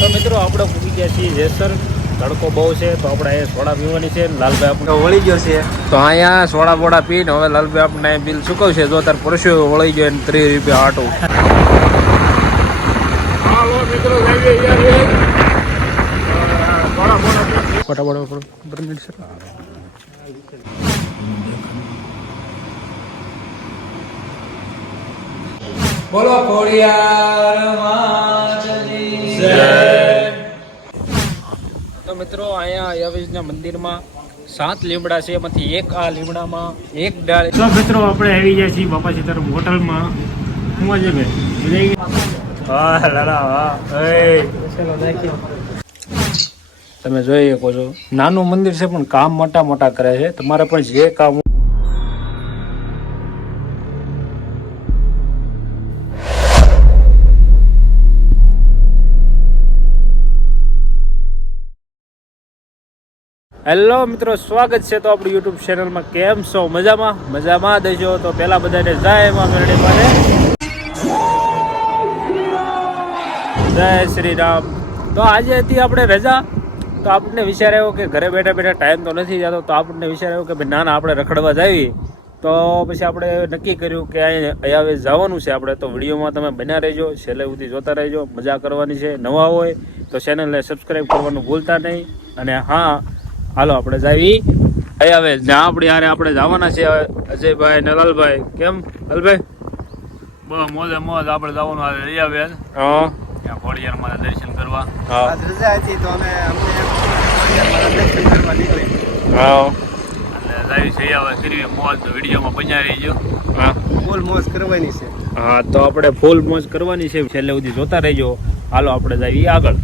તો મિત્રો આપણે પૂકી ગયા છીએ જેસર. તડકો બહુ છે તો આપણે અહીંયા સોડા પીવાની છે. લાલભાઈ આપણે વળી ગયો છે તો અહીંયા સોડા બોડા પીને હવે લાલભાઈ આપણે બિલ ચૂકવશે. જો તાર પરસ્યો વળી ગયો ને 30 રૂપિયા આટું. ફટાફટ બોલો ખોડિયાર માતની જય. તો મિત્રો અહીંયા અયાવીસના મંદિરમાં 7 લીમડા છે. એમાંથી એક આ લીમડામાં એક ડાળ. તો મિત્રો આપણે આવી ગયા છીએ બાપા સીતારામ હોટલમાં. શું છે ભાઈ? હા લાલા વાહ. તમે જોઈ શકો છો નાનું મંદિર છે પણ કામ મોટા મોટા કરે છે. તમારે પણ જે કામ હેલો મિત્રો, સ્વાગત છે તો આપણી યુટ્યુબ ચેનલમાં. કેમ છો? મજામાં દેજો. તો પહેલા બધાને જય માં મેરડી માને, જય શ્રી રામ. તો આજે હતી આપણે રજા. તો આપણને વિચાર આવ્યો કે ઘરે બેઠા બેઠા ટાઈમ તો નથી જતો. તો આપણને વિચાર આવ્યો કે ભાઈ ના આપણે રખડવા જાવી. તો પછી આપણે નક્કી કર્યું કે અહીંયા જવાનું છે આપણે. તો વિડીયોમાં તમે બન્યા રહેજો, છેલ્લે સુધી જોતા રહેજો. મજા કરવાની છે. નવા હોય તો ચેનલને સબસ્ક્રાઈબ કરવાનું ભૂલતા નહીં. અને હા, હાલો આપણે જાવી હવે જ્યાં આપણી યારે આપણે જવાના છે. અજયભાઈ ને લાલભાઈ. કેમ લાલભાઈ? બહુ મોજે મોજ આપણે જવાનું આવે હા, ત્યાં ખોડિયારમાં દર્શન કરવા. હા રજા હતી તો અમે ખોડિયાર દર્શન કરવા નીકળી. હા એટલે જાવી છે હવે કરવી મોજ. તો વિડીયોમાં બન્યા રહીજો. હા ફૂલ મોજ કરવાની છે. હા, તો આપણે ફૂલ મોજ કરવાની છે. છેલ્લે સુધી જોતા રહેજો. હાલો આપણે જઈએ આગળ.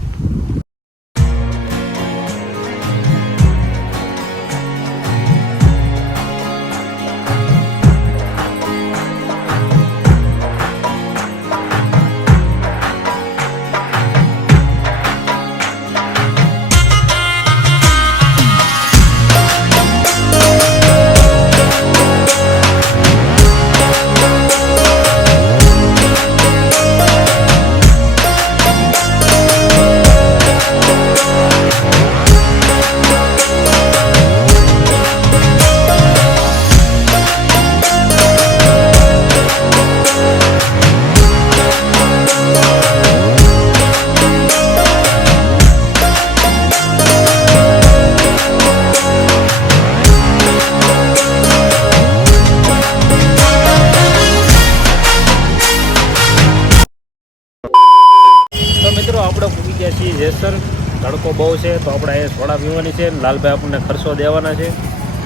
આપણે પૂકી ગયા છીએ જેસર. તડકો બહુ છે તો આપણે અહીંયા સોડા પીવાની છે. લાલભાઈ આપણને ખર્ચો દેવાના છે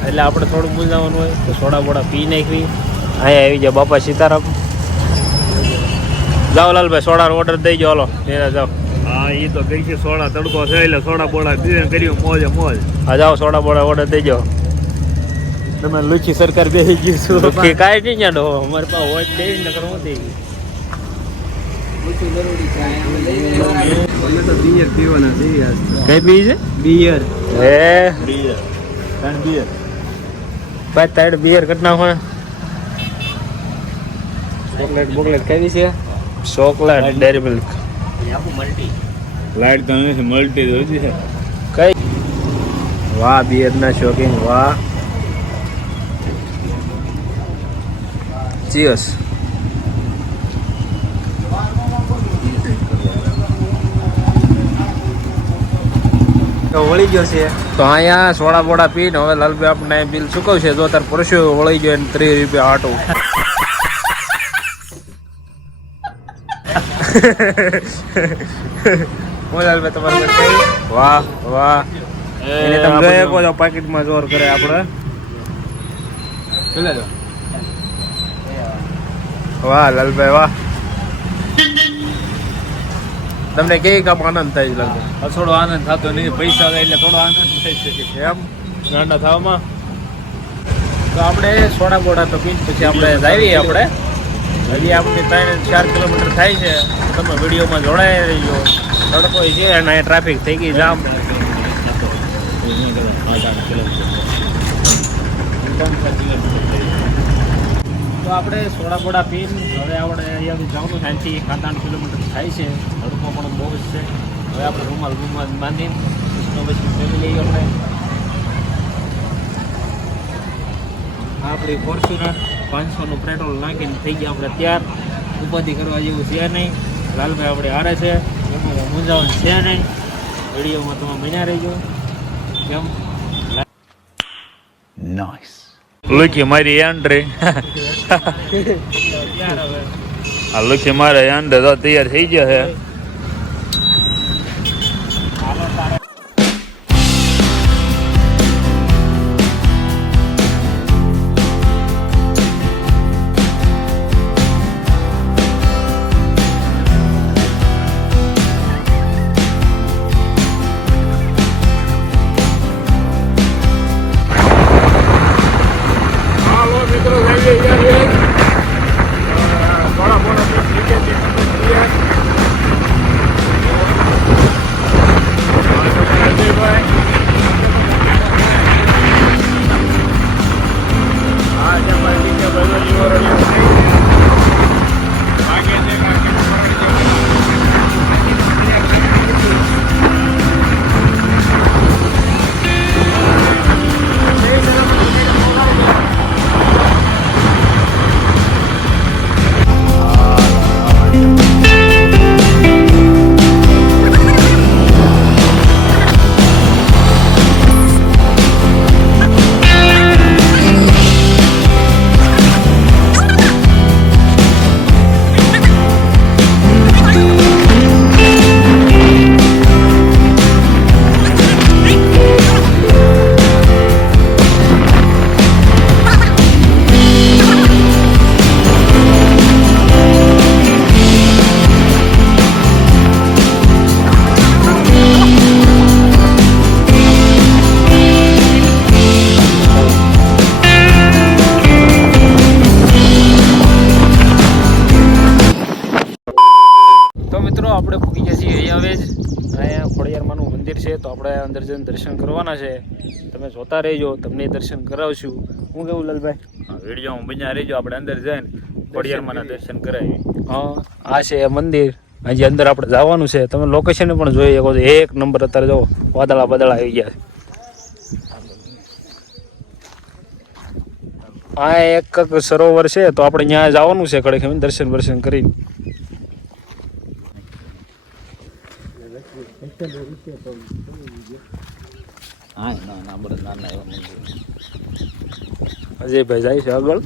એટલે આપણે થોડું મૂંઝાવાનું હોય તો સોડા બોડા પી નાખવી. અહીંયા આવી જાય બાપા સીતારામ. જાઓ લાલભાઈ, સોડાનો ઓર્ડર દઈ જાઓ. હાલો ત્યાં જાઓ. હા, એ તો કઈ છે સોડા તડકો છે એટલે સોડા બોડા પીને કર્યું મોજે મોજ. હા જાઓ, સોડા બોડા ઓર્ડર દઈ જાઓ. તમે લુચી સરકાર બેસી ગયું છું કે કાંઈ નહીં જાડો. અમારી પાસે હોય જ નહીં ને કરવું થઈ ગયું. અમે તો બિયર પીવાના છીએ આજ. કઈ પી છે? બિયર. હે બિયર. ભાઈ તાડ બિયર કરી નાખો. ચોકલેટ બોકલેટ કેવી છે? Chocolate dairy milk. લાઈટ તો નથી મળતી જોઈતી છે. કઈ વાહ, બિયર ના શોખીન. વાહ, ચીયર્સ. વળી ગયો છે તો અહીંયા સોડા બોડા પીને હવે લાલભાઈ આપણે બિલ ચૂકવશે. જો તાર પરસ્યો વળી ગયો ને 30 રૂપિયા આટું. હું લાલભાઈ તમારે વાહ વાહ. એને તમે જોઈ શકો છો પાકીટમાં જોર કરે આપણે. વાહ લાલભાઈ વાહ. તમને કેવી કામ આનંદ થાય છે લાલભાઈ? થોડો આનંદ થતો નથી. પૈસા થાય એટલે થોડો આનંદ થઈ શકે. એમ ગાંડા થવામાં. તો આપણે સોડા બોડા તો પીને પછી આપણે જાવીએ. આપણે હજી આપણી 3-4 કિલોમીટર થાય છે. તમે વિડીયોમાં જોડાઈ રહીજો. તડકો છે અને અહીંયા ટ્રાફિક થઈ ગઈ જામ. તો આપણે સોડા બોડા પીને હવે આપણે અહીંયાથી જવાનું 7 કિલોમીટર થાય છે. તડકો પણ બહુ જ છે. હવે આપણે રૂમાલ બાંધીને પછી ફેમિલી આપણે આપણી ફોર્ચ્યુનર 500નું પેટ્રોલ નાખીને થઈ ગયા આપણે તૈયાર. ઉપાધિ કરવા જેવું છે નહીં. લાલભાઈ આપણે હારે છે, એમાં મૂંઝાવણ છે નહીં. વિડીયોમાં તમે બન્યા રહેજો. કેમ નાઇસ. લુકી મારી એન્ટ્રી. આ લુકી મારે એન્ટ્રી તો તૈયાર થઈ ગયા છે. આપણે પૂકી ગયા છીએ હૈયાવેજ. અહીંયા ખોડિયારમાંનું મંદિર છે, તો આપણે અંદર જઈને દર્શન કરવાના છે. તમે જોતા રહેજો, તમને દર્શન કરાવશું. હું કેવું લાલભાઈ? વિડીયોમાં બન્યા રહેજો. આપણે અંદર જઈને ખોડિયારમાંના દર્શન કરાવીએ. હા, આ છે મંદિર. હજી અંદર આપણે જવાનું છે. તમે લોકેશન પણ જોઈ શકો છો. એક નંબર. અત્યારે જો વાદળા આવી ગયા છે. આ એક સરોવર છે, તો આપણે ત્યાં જવાનું છે કડે દર્શન કરીને. અજયભાઈ જાય છે આગળ.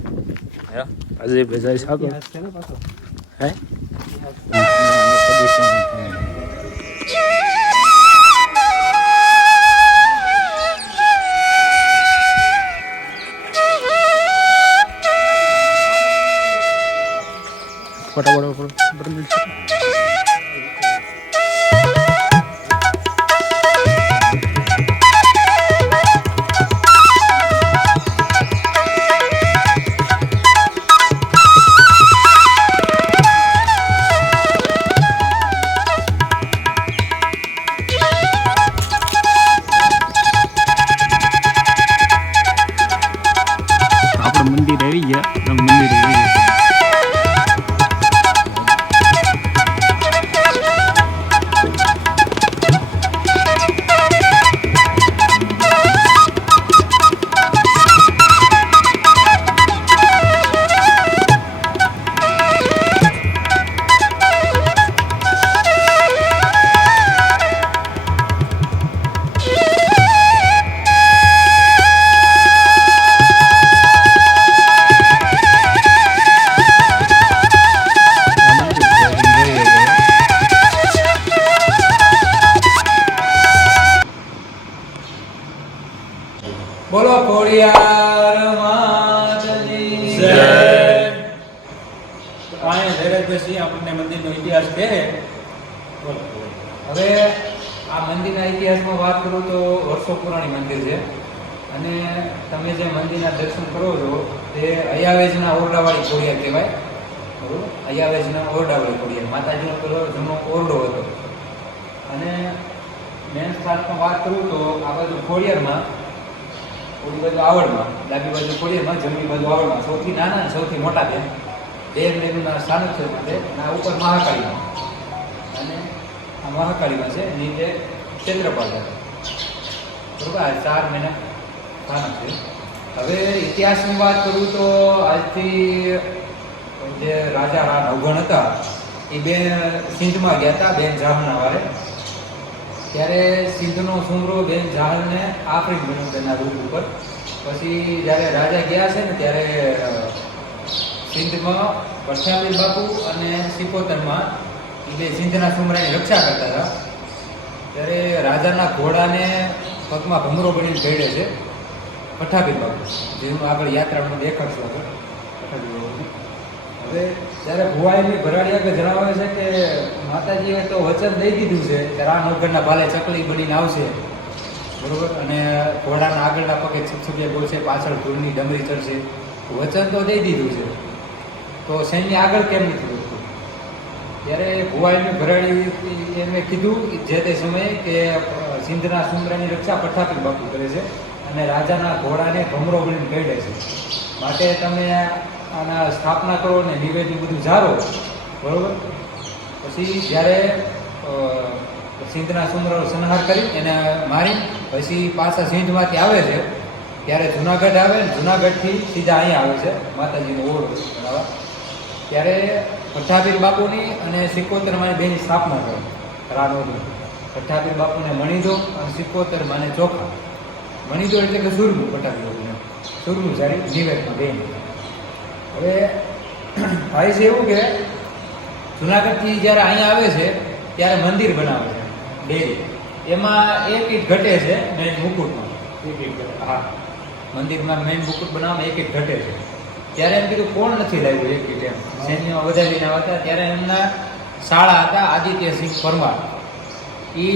અજયભાઈ જાય છે આગળ. હે ફટાફટ મંદિર આવી ગયા. મંદિર આવી ગયા. બોલો ખોડિયાર માતની જય. અહીંયા જયારે પછી આપણને મંદિરનો ઇતિહાસ કહે. હવે આ મંદિરના ઇતિહાસમાં વાત કરું તો વર્ષો પુરાણી મંદિર છે. અને તમે જે મંદિરના દર્શન કરો છો તે અયાવેજના ઓરડાવાળી ખોડિયાર કહેવાય. બરોબર, અયાવેજના ઓરડાવાળી ખોડિયાર. માતાજીનો પેલો જમણો ઓરડો હતો. અને મેન સ્થાનમાં વાત કરું તો આ બાજુ ખોડિયારમાં, ઓલી બાજુ આવડમાં, ડાબી બાજુ ખોડિયારમાં, જમણી બાજુ આવડમાં. સૌથી નાના અને સૌથી મોટા છે બે મંદિરના સ્થાનક છે માટે. અને આ ઉપર મહાકાળીમાં. અને આ મહાકાળીમાં છે, નીચે ચંદ્રપાલ છે. બરોબર, આ 4 મહિના સ્થાનક છે. હવે ઇતિહાસની વાત કરું તો આજથી જે રાજા નવગણ હતા એ બે સિંધમાં ગયા હતા બેન જહાલના વારે. ત્યારે સિંધનો સુમરો બેન જહાલને આફ્રિક બન્યું તેના રૂપ ઉપર. પછી જ્યારે રાજા ગયા છે ને ત્યારે સિંધમાં પઠાપીર બાપુ અને સિકોતરમાં એ બે સિંધના સુમરાની રક્ષા કરતા હતા. ત્યારે રાજાના ઘોડાને પગમાં ભમરો બનીને ચડે છે પઠાપીર બાપુ, જેનું આગળ યાત્રામાં દેખાડશો આગળ પઠાપીર બાપુ. હવે જ્યારે ભુવાઈની ભરાડી આગળ જણાવે છે કે માતાજીએ તો વચન દઈ દીધું છે કે રાનવગરના ભાલે ચકલી બનીને આવશે, બરોબર, અને ઘોડાના આગળના પગે છકછકિયા બોલશે, પાછળ ધૂળની ડમરી ચડશે. વચન તો દઈ દીધું છે, તો સૈન્ય આગળ કેમ નથી વધતું? ત્યારે ભુવાઈની ભરાડી એમને કીધું જે તે સમયે કે સિંધના સુમરાની રક્ષા પઠાપીર બાપુ કરે છે અને રાજાના ઘોડાને ભમરો બનીને કરડે છે, માટે તમે આના સ્થાપના કરો ને નિવેદન બધું જારો, બરોબર. પછી જ્યારે સિંધના સુમરો સંહાર કરી એને મારી પછી પાછા સિંધમાંથી આવે છે ત્યારે જુનાગઢ આવે ને જુનાગઢથી સીધા અહીંયા આવે છે માતાજીનો ઓળખ બનાવવા. ત્યારે પઠાપીર બાપુની અને સિકોતરમાંની બેની સ્થાપના કરે રાનોની. પઠાપીર બાપુને મણીદો અને સિકોતરમાંને ચોખા. મણીદો એટલે કે સુરમું, પઠાપીર બાપુને સુરમું જારી નિવેદમાં બેન. હવે થાય છે એવું કે જુનાગઢથી જ્યારે અહીંયા આવે છે ત્યારે મંદિર બનાવે છે ડેરી. એમાં એક ઈંટ ઘટે છે મેઇન મુકુટમાં, એક ઈંટ ઘટે. હા, મંદિરમાં મેઇન મુકુટ બનાવવામાં એક ઈંટ ઘટે છે. ત્યારે એમ કીધું કોણ નથી લાવ્યું એક ઈંટ, એમ સૈન્યમાં વધારીને હતા. ત્યારે એમના શાળા હતા આદિત્યસિંહ પરમાર, એ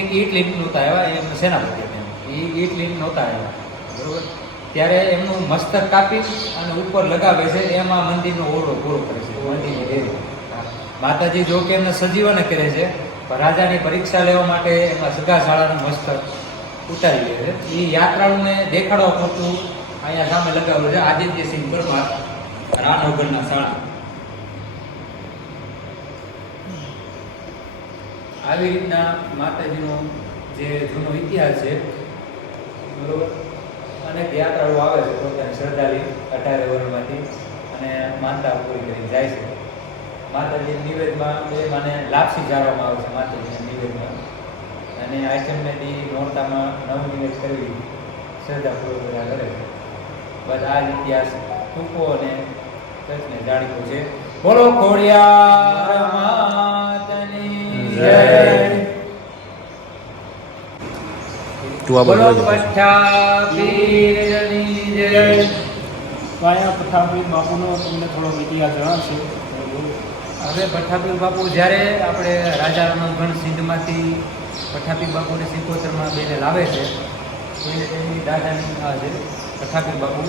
એક ઈંટ લઈને નહોતા આવ્યા, એમ સેનાપતિ હતા, એ ઈંટ લઈને નહોતા આવ્યા, બરોબર. ત્યારે એમનું મસ્તક કાપી અને ઉપર લગાવે છે, એમાં મંદિરનો ઓરડો પૂરો કરે છે, મંદિરની ડેરી. માતાજી જો કે એમને સજીવન કરે છે, પણ રાજાની પરીક્ષા લેવા માટે એમાં સગાશાળાનું મસ્તક ઉતારી લે છે. એ યાત્રાળુને દેખાડવા પૂરતું અહીંયા સામે લગાવેલું છે આદિત્યસિંહ પરમાર રાનવગઢના શાળા. આવી રીતના માતાજીનો જે જૂનો ઇતિહાસ છે, બરોબર. અનેક યાત્રાળુ આવે છે પોતાની શ્રદ્ધાથી 18 વર્ષમાંથી અને માનતા પૂરી કરી જાય છે. માતાજી નિવેદમાં બે માને લાપસી જાળવામાં આવે છે માતાજીના નિવેદમાં, અને આઈટમનેથી નોરતામાં નવ નિવેદ કરવી શ્રદ્ધાપૂર્વક બધા કરે છે. બસ આ જ ઇતિહાસ ટૂંકો અને કચ્છને જાણીતો છે. બોલો ખોડિયાર માતની જય. બોલો પઠાપીરની જય. અહીંયા પઠાપીર બાપુનો તમને થોડો ઇતિહાસ જણાવશે. હવે પઠાપીર બાપુ જ્યારે આપણે રાજા રણગણ સિંધમાંથી પઠાપીર બાપુને સિકોતરમાં બેને લાવે છે, એની દાદાની આ છે પઠાપીર બાપુ.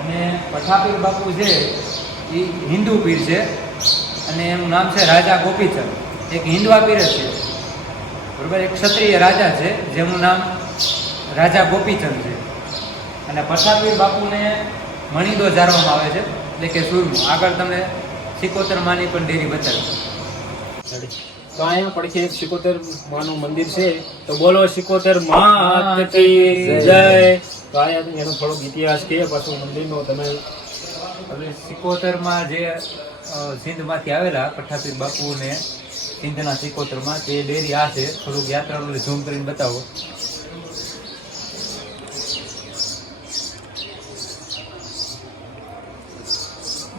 અને પઠાપીર બાપુ છે એ હિન્દુ પીર છે અને એનું નામ છે રાજા ગોપીચંદ. એક હિન્દવા પીર જ છે, બરોબર. એક ક્ષત્રિય રાજા છે જેનું નામ રાજા ગોપીચંદ છે. અને પઠાપીર બાપુને મણીદો જાળવામાં આવે છે, એટલે કે સુરમું. આગળ તમને સિકોતરમાંની પણ ડેરી બતાવી. તો અહીંયા પડખે એક સિકોતર માનું મંદિર છે, તો બોલો સિકોતર માત કી જય. તો અહીંયા એનો થોડોક ઇતિહાસ કે પાછું મંદિરનો તમે. હવે સિકોતરમાં જે સિંધમાંથી આવેલા પઠાપીર બાપુને સિંધના સિકોતરમાં તે ડેરી આ છે. થોડુંક યાત્રાળુને ઝૂમ કરીને બતાવો.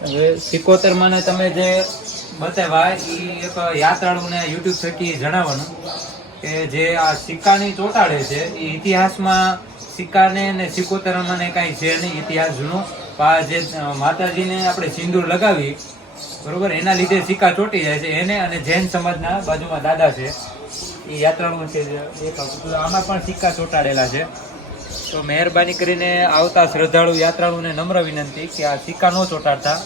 હવે સિકોતરમાં તમે જે બતાવ્યા એ એક યાત્રાળુને યુટ્યુબ થકી જણાવવાનું કે જે આ સિક્કાની ચોટાડે છે એ ઇતિહાસમાં સિક્કાને ને સિકોતરમાં કાંઈ છે નહીં ઇતિહાસ જૂનો. જે માતાજીને આપણે સિંદૂર લગાવી, બરોબર, એના લીધે સિક્કા ચોટી જાય છે એને. અને જૈન સમાજના બાજુમાં દાદા છે એ યાત્રાળુ છે, આમાં પણ સિક્કા ચોટાડેલા છે. તો મહેરબાની કરીને આવતા શ્રદ્ધાળુ યાત્રાળુને નમ્ર વિનંતી કે આ સિક્કા ન ચોટાડતા,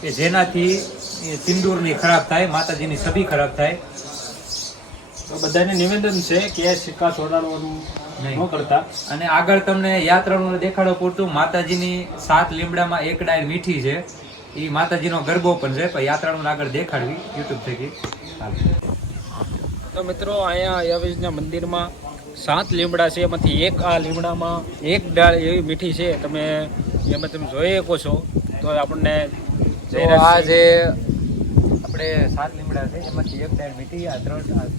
કે જેનાથી સિંદૂરની ખરાબ થાય, માતાજીની છબી ખરાબ થાય. તો બધાને નિવેદન છે કે સિક્કા ચોટાડવાનું ન કરતા. અને આગળ તમને યાત્રાળુને દેખાડો પૂરતું માતાજીની 7 લીમડામાં એક ડાળ મીઠી છે, એ માતાજીનો ગરબો પણ છે, પણ યાત્રાળુને આગળ દેખાડવી યુટ્યુબ થકી. તો મિત્રો અહીંયા અયાવેજના મંદિરમાં 7 લીમડા છે, એમાંથી એક આ લીમડામાં એક ડાળ એવી મીઠી છે, તમે એમાં તમે જોઈ શકો છો. તો આપણને આ જે આપણે 7 લીમડા છે એમાંથી એક ડાળ મીઠી, આ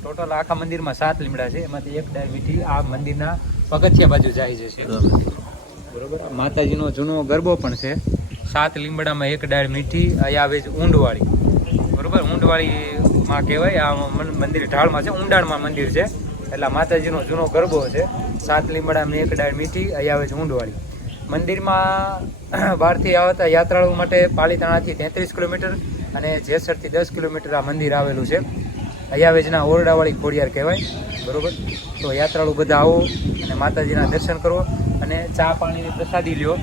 ટોટલ આખા મંદિરમાં 7 લીમડા છે, એમાંથી એક ડાળ મીઠી આ મંદિરના પગથિયા બાજુ જાય છે. બરોબર. માતાજીનો જૂનો ગરબો પણ છે. 7 લીમડામાં એક ડાળ મીઠી, અયાવેજ ઊંડવાળી. બરોબર. ઊંડવાળીમાં કહેવાય આ મંદિર ઢાળમાં છે, ઊંડાણમાં મંદિર છે, એટલે માતાજીનો જૂનો ગરબો છે. 7 લીમડામાં એક ડાળ મીઠી, અયાવેજ ઊંડવાળી. મંદિરમાં બહારથી આવતા યાત્રાળુઓ માટે પાલીતાણાથી 33 કિલોમીટર અને જેસરથી 10 કિલોમીટર આ મંદિર આવેલું છે. અયાવેજના ઓરડાવાળી ખોડિયાર કહેવાય. બરોબર. તો યાત્રાળુ બધા આવો અને માતાજીના દર્શન કરો અને ચા પાણીની પ્રસાદી લ્યો.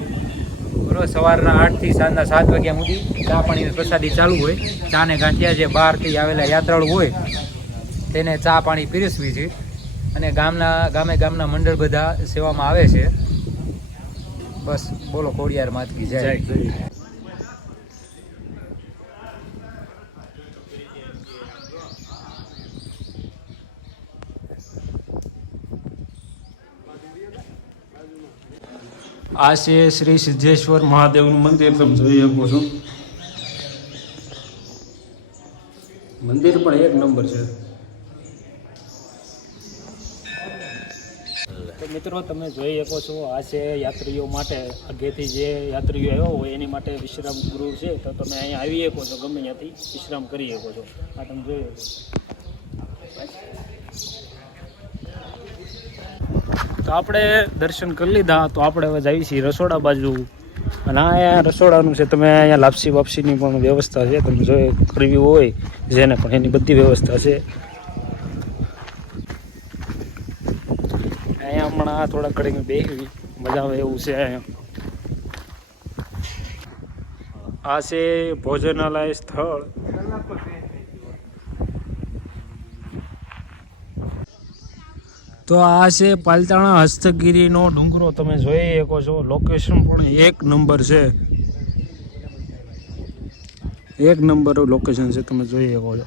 બરોબર. સવારના 8 થી સાંજના 7 વાગ્યા સુધી ચા પાણીની પ્રસાદી ચાલુ હોય. ચા ને ગાંઠિયા જે બહારથી આવેલા યાત્રાળુ હોય તેને ચા પાણી પીરસવી છે. અને ગામના મંડળ બધા સેવામાં આવે છે. બસ બોલો ખોડિયાર માત કી જય. આ છે શ્રી સિદ્ધેશ્વર મહાદેવનું મંદિર, તમે જોઈ શકો છો. મંદિર પણ એક નંબર છે. તો મિત્રો તમે જોઈ શકો છો, આ છે યાત્રીઓ માટે, આગેથી જે યાત્રીઓ આવ્યા હોય એની માટે વિશ્રામ ગૃહ છે. તો તમે અહીંયા આવી શકો છો, ગમે ત્યાંથી વિશ્રામ કરી શકો છો. આ તમે જોઈ શકો છો. તો આપણે દર્શન કરી લીધા, તો આપણે હવે જઈએ છીએ રસોડા બાજુ. અને અહીંયા રસોડાનું છે, તમે અહીંયા લાપસી વાપસીની પણ વ્યવસ્થા છે, તમે જો કરવી હોય જેને પણ એની બધી વ્યવસ્થા છે. અહીંયા હમણાં થોડા ઘડી બેસવી મજા આવે એવું છે. અહીંયા આ છે ભોજનાલય સ્થળ. તો આ છે પાલીતાણા હસ્તગીરીનો ડુંગરો, તમે જોઈ શકો છો. લોકેશન પણ એક નંબર છે, એક નંબર લોકેશન છે, તમે જોઈ શકો છો.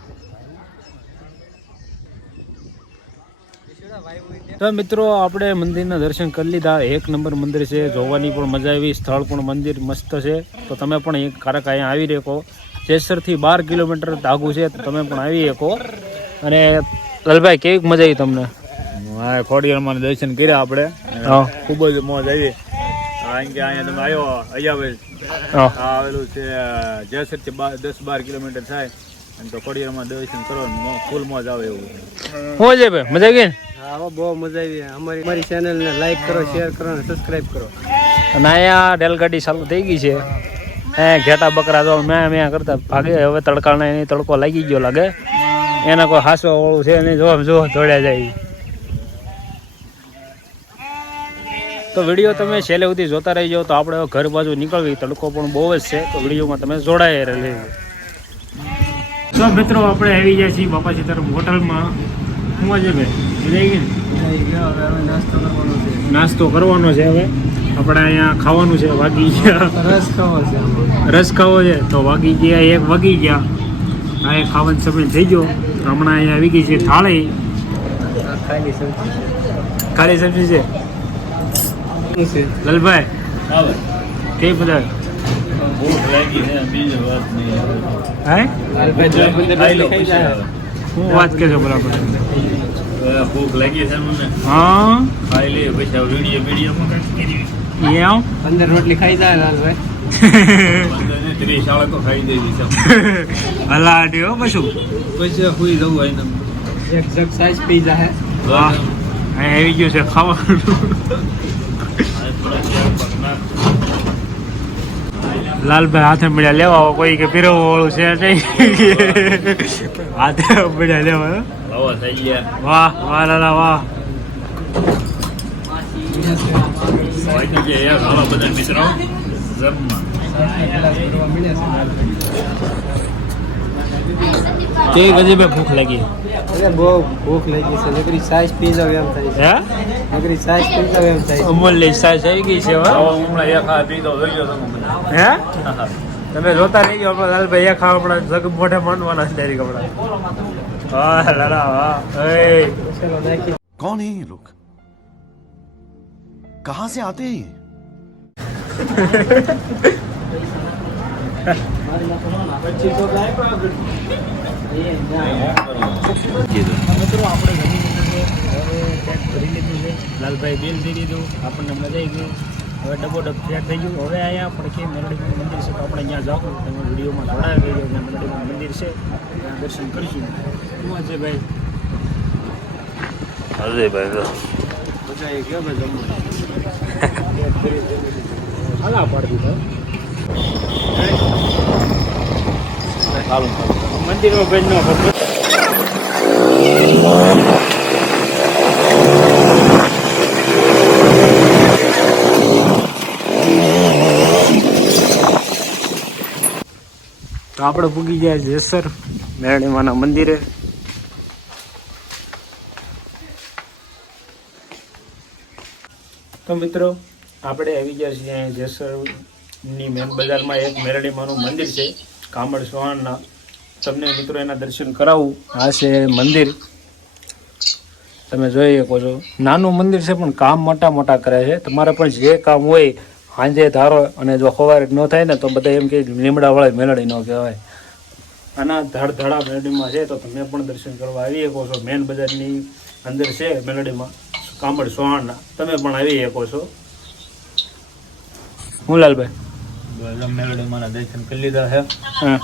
તો મિત્રો આપણે મંદિરના દર્શન કરી લીધા. એક નંબર મંદિર છે, જોવાની પણ મજા આવી, સ્થળ પણ મંદિર મસ્ત છે. તો તમે પણ એક કારક અહીંયા આવી શકો. જેસરથી 12 કિલોમીટર ધાગું છે, તો તમે પણ આવી શકો. અને લાલભાઈ કેવી મજા આવી તમને? હા, ખોડિયારમાં દર્શન કર્યા આપણે, ખૂબ જ મોજ આવી. કારણ કે અહીંયા તમે આવ્યો અયાવેજ, આવેલું છે જેસરથી 10-12 કિલોમીટર થાય, અને તો ખોડિયારમાં દર્શન કરવાનું ફૂલ મોજ આવે એવું. શું છે ભાઈ, મજા આવી ને? હા, બહુ મજા આવી. અમારી ચેનલને લાઈક કરો, શેર કરો અને સબસ્ક્રાઇબ કરો. અને અહીંયા રેલગાડી ચાલુ થઈ ગઈ છે. ઘેટા બકરા તો મેં કરતા ભાગે. હવે તડકાને એની તડકો લાગી ગયો લાગે. એના કોઈ હાસવા વાળું છે નહીં, જો દોડ્યા જાય. તો વિડીયો તમે છેલ્લે સુધી જોતા રહી જાઓ. તો આપણે ઘર બાજુ નીકળવી, તડકો પણ બહુ જ છે, તો વિડીયોમાં તમે જોડાયા રહેજો. તો મિત્રો આપણે આવી ગયા છીએ બાપા સીતારામ હોટલમાં. શું છે ભાઈ, નાસ્તો કરવાનો છે. હવે આપણે અહીંયા ખાવાનું છે, વાગી ગયા રસ ખાવો છે, તો વાગી ગયા 1 વાગી ગયા. હા, એ ખાવાનો સમય થઈ ગયો. હમણાં અહીંયા આવી ગઈ છે થાળી, ખાલી સબ્જી છે. લાલભાઈ કઈ બધા ભૂખ લાગી ને બીજી વાત નહીં. હું વાત કરજો બરાબર. ભૂખ લાગી છે મને, હા ખાઈ લે પછી વિડીયોમાં 15 રોટલી ખાઈ જાય લાલભાઈ. 30 શાળકો ખાઈ દેવી છે. હલાડી હો પશું પછી સુઈ જવું હોય ને. એક જગ સાઈઝ પીઝા હે. વાહ, અહીં આવી ગયું છે ખાવાનું. લાલભાઈ હાથે મળ્યા લેવા, કોઈ કે પીરવવા વાળું છે નહીં. હાથે મળ્યા લેવા. આવા થઈ ગયા. વાહ વાહ લાલા વાહ. વાગી ગયા યાર આવા બધા મિત્રો જમવા. કેવી ગજબે ભૂખ લાગી. બહુ ભૂખ લાગી છે. નકરી સાઈઝ પીઝા એમ થાય છે. હે નકરી સાઈઝ પીઝા એમ થાય છે. અમૂલ્ય સાઈઝ આવી ગઈ છે. હમણાં એક આ પીધો જોઈ લો તમે. હે તમે જોતા રહી ગયો. આપણે લાલભાઈ ખાવા આપણા જગ મોઢે માંડવાના છે ડાયરેક્ટ આપણા. વાહ લાલા વાહ એ ચલો નાખી. कौन है ये लोग कहां से आते हैं ये મિત્રો આપણે ઘણી હવે પેક કરી લીધું છે. લાલભાઈ બિલ દઈ દીધું, આપણને મજા આવી ગઈ. હવે ડબો ડબ પેક થઈ ગયું. હવે અહીંયા આપણે કે મેલડીનું મંદિર છે તો આપણે ત્યાં જાઓ, તમે વિડીયોમાં જોડાઈ ગયો. મેલડીનું મંદિર છે ત્યાં દર્શન કરીશું. શું છે ભાઈ? અજયભાઈ તો મજા આવી ગયો ભાઈ જમવાનું. હાલા પાડી દીધો. મંદિરમાં ભાઈ નો તો આપણે પૂગી ગયા જેસર મેરડીમાના મંદિરે. તો મિત્રો આપણે આવી ગયા છીએ અહીંયા જેસરની મેન બજારમાં એક મેરડીમાનું મંદિર છે કામળ સોહાણના. તમને મિત્રો એના દર્શન કરાવું. આ છે મંદિર, તમે જોઈ શકો છો. નાનું મંદિર છે પણ કામ મોટા મોટા કરે છે. તમારે પણ જે કામ હોય સાંજે ધારો અને જો સવારે ન થાય ને તો બધા એમ કે લીમડાવાળા મેલડી ન કહેવાય. આના ધડધડા મેલડીમાં છે તો તમે પણ દર્શન કરવા આવી શકો છો. મેન બજારની અંદર છે મેલડીમાં કામળ સોહાણના, તમે પણ આવી શકો છો. હું લાલભાઈ મેલડી માના દર્શન કરી લીધા છે. હા